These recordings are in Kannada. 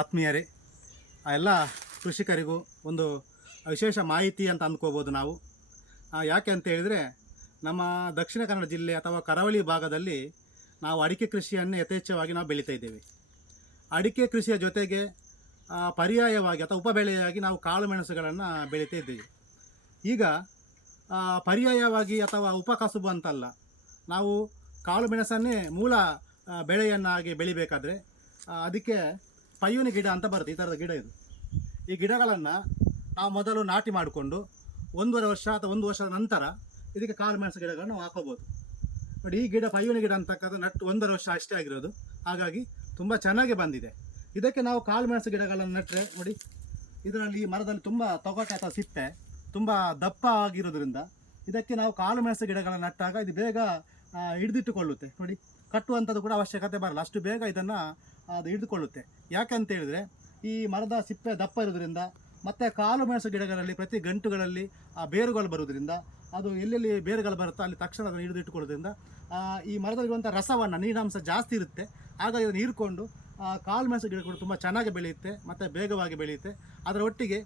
ಆತ್ಮೀಯರೇ, ಆ ಎಲ್ಲ ಕೃಷಿಕರಿಗೂ ಒಂದು ವಿಶೇಷ ಮಾಹಿತಿ ಅಂತ ಅಂದ್ಕೋಬೋದು ನಾವು. ಯಾಕೆ ಅಂತ ಹೇಳಿದರೆ, ನಮ್ಮ ದಕ್ಷಿಣ ಕನ್ನಡ ಜಿಲ್ಲೆ ಅಥವಾ ಕರಾವಳಿ ಭಾಗದಲ್ಲಿ ನಾವು ಅಡಿಕೆ ಕೃಷಿಯನ್ನೇ ಯಥೇಚ್ಛವಾಗಿ ನಾವು ಬೆಳೀತಾ ಇದ್ದೇವೆ. ಅಡಿಕೆ ಕೃಷಿಯ ಜೊತೆಗೆ ಪರ್ಯಾಯವಾಗಿ ಅಥವಾ ಉಪಬೆಳೆಯಾಗಿ ನಾವು ಕಾಳು ಮೆಣಸುಗಳನ್ನು ಬೆಳೀತಾ ಇದ್ದೇವೆ. ಈಗ ಪರ್ಯಾಯವಾಗಿ ಅಥವಾ ಉಪಕಸುಬು ಅಂತಲ್ಲ, ನಾವು ಕಾಳು ಮೆಣಸನ್ನೇ ಮೂಲ ಬೆಳೆಯನ್ನಾಗಿ ಬೆಳಿಬೇಕಾದ್ರೆ ಅದಕ್ಕೆ ಪಯ್ಯೂನಿ ಗಿಡ ಅಂತ ಬರುತ್ತೆ. ಈ ಥರದ ಗಿಡ ಇದು. ಈ ಗಿಡಗಳನ್ನು ನಾವು ಮೊದಲು ನಾಟಿ ಮಾಡಿಕೊಂಡು 1.5 ವರ್ಷ ಅಥವಾ 1 ವರ್ಷದ ನಂತರ ಇದಕ್ಕೆ ಕಾಳು ಮೆಣಸು ಗಿಡಗಳನ್ನು ನಾವು ಹಾಕೋಬೋದು. ನೋಡಿ, ಈ ಗಿಡ ಪಯ್ಯೂನಿ ಗಿಡ ಅಂತಕ್ಕಂಥ ನಟ್ಟು 1.5 ವರ್ಷ ಅಷ್ಟೇ ಆಗಿರೋದು. ಹಾಗಾಗಿ ತುಂಬ ಚೆನ್ನಾಗಿ ಬಂದಿದೆ. ಇದಕ್ಕೆ ನಾವು ಕಾಳು ಮೆಣಸು ಗಿಡಗಳನ್ನು ನೆಟ್ಟರೆ ನೋಡಿ, ಇದರಲ್ಲಿ ಈ ಮರದಲ್ಲಿ ತುಂಬ ತೊಗಟೆ ಅಥವಾ ಸಿಪ್ಪೆ ತುಂಬ ದಪ್ಪ ಆಗಿರೋದ್ರಿಂದ ಇದಕ್ಕೆ ನಾವು ಕಾಳು ಮೆಣಸು ಗಿಡಗಳನ್ನು ನಟ್ಟಾಗ ಇದು ಬೇಗ ಹಿಡಿದಿಟ್ಟುಕೊಳ್ಳುತ್ತೆ. ನೋಡಿ, ಕಟ್ಟುವಂಥದ್ದು ಕೂಡ ಅವಶ್ಯಕತೆ ಬರಲ್ಲ, ಅಷ್ಟು ಬೇಗ ಇದನ್ನು ಅದು ಹಿಡಿದುಕೊಳ್ಳುತ್ತೆ. ಯಾಕೆ ಅಂತ ಹೇಳಿದರೆ, ಈ ಮರದ ಸಿಪ್ಪೆ ದಪ್ಪ ಇರೋದ್ರಿಂದ ಮತ್ತು ಕಾಳು ಮೆಣಸು ಗಿಡಗಳಲ್ಲಿ ಪ್ರತಿ ಗಂಟುಗಳಲ್ಲಿ ಬೇರುಗಳು ಬರೋದ್ರಿಂದ ಅದು ಎಲ್ಲೆಲ್ಲಿ ಬೇರುಗಳು ಬರುತ್ತೋ ಅಲ್ಲಿ ತಕ್ಷಣ ಅದನ್ನು ಹಿಡಿದಿಟ್ಟುಕೊಳ್ಳೋದ್ರಿಂದ ಈ ಮರದಲ್ಲಿರುವಂಥ ರಸವನ್ನು, ನೀರಿನಾಂಶ ಜಾಸ್ತಿ ಇರುತ್ತೆ. ಹಾಗಾಗಿ ಅದನ್ನು ಹೀರ್ಕೊಂಡು ಕಾಳು ಮೆಣಸು ಗಿಡ ಕೂಡ ತುಂಬ ಚೆನ್ನಾಗಿ ಬೆಳೆಯುತ್ತೆ ಮತ್ತು ಬೇಗವಾಗಿ ಬೆಳೆಯುತ್ತೆ. ಅದರ ಒಟ್ಟಿಗೆ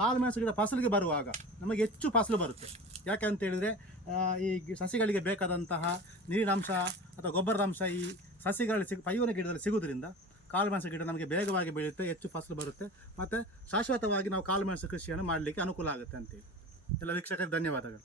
ಕಾಳು ಮೆಣಸು ಗಿಡ ಫಸಲಿಗೆ ಬರುವಾಗ ನಮಗೆ ಹೆಚ್ಚು ಫಸಲು ಬರುತ್ತೆ. ಯಾಕೆ ಅಂತ ಹೇಳಿದರೆ, ಈ ಸಸಿಗಳಿಗೆ ಬೇಕಾದಂತಹ ನೀರಿನಾಂಶ ಅಥವಾ ಗೊಬ್ಬರದ ಅಂಶ ಈ ಸಸಿಗಳಲ್ಲಿ ಪಯ್ಯೂನಿ ಗಿಡದಲ್ಲಿ ಸಿಗೋದ್ರಿಂದ ಕಾಳು ಮೆಣಸು ಗಿಡ ನಮಗೆ ಬೇಗವಾಗಿ ಬೆಳೆಯುತ್ತೆ, ಹೆಚ್ಚು ಫಸಲು ಬರುತ್ತೆ ಮತ್ತು ಶಾಶ್ವತವಾಗಿ ನಾವು ಕಾಳು ಮೆಣಸು ಕೃಷಿಯನ್ನು ಮಾಡಲಿಕ್ಕೆ ಅನುಕೂಲ ಆಗುತ್ತೆ ಅಂತೇಳಿ. ಎಲ್ಲ ವೀಕ್ಷಕರಿಗೆ ಧನ್ಯವಾದಗಳು.